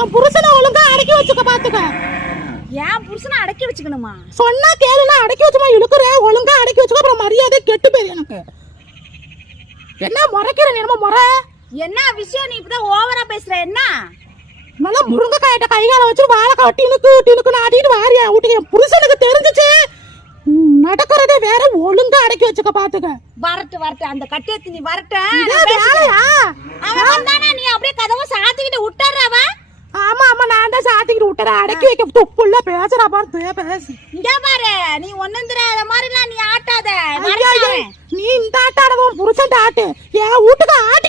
உன் புருஷனை ஒழுங்கா அடக்கி வச்சுக்க பாத்துக்க. ஏன் புருஷனை அடக்கி வச்சுக்கணுமா? சொன்னா கேளுனா அடக்கி வச்சுமா இழுக்குற. ஒழுங்கா அடக்கி வச்சுக்க, அப்புறம் மரியாதை கெட்டு போயிரு எனக்கு. என்ன முறைக்கிற நீ? நம்ம முறை என்ன விஷயம்? நீ இப்பதான் ஓவரா பேசுற. என்ன நல்லா முருங்கைக்காயிட்ட கைகால வச்சு வாழைக்காய் டினுக்கு ஆட்டிட்டு வாரியா வீட்டுக்கு. என் புருஷனுக்கு தெரிஞ்சிச்சு நடக்கிறதே வேற. ஒழுங்கா அடக்கி வச்சுக்க பாத்துக்க. வரட்டு அந்த கட்டியத்து நீ வரட்ட. அவன் வந்தானா நீ அப்படியே கதவை சாத்திக்கிட்டு விட்டுற. அவன் ஆமா நான் தான் சாத்திக்கிட்டு விட்டுறேன். அடக்கி வைக்க தொப்புள்ள பேசுறா பாரு. பேசு இங்க பாரு. நீ ஒண்ணும் தெரியாத மாதிரிலாம் நீ ஆட்டாத. நீ இந்த ஆட்டாடவும் புருஷன் ஆட்டு. என் வீட்டுக்கு ஆட்டு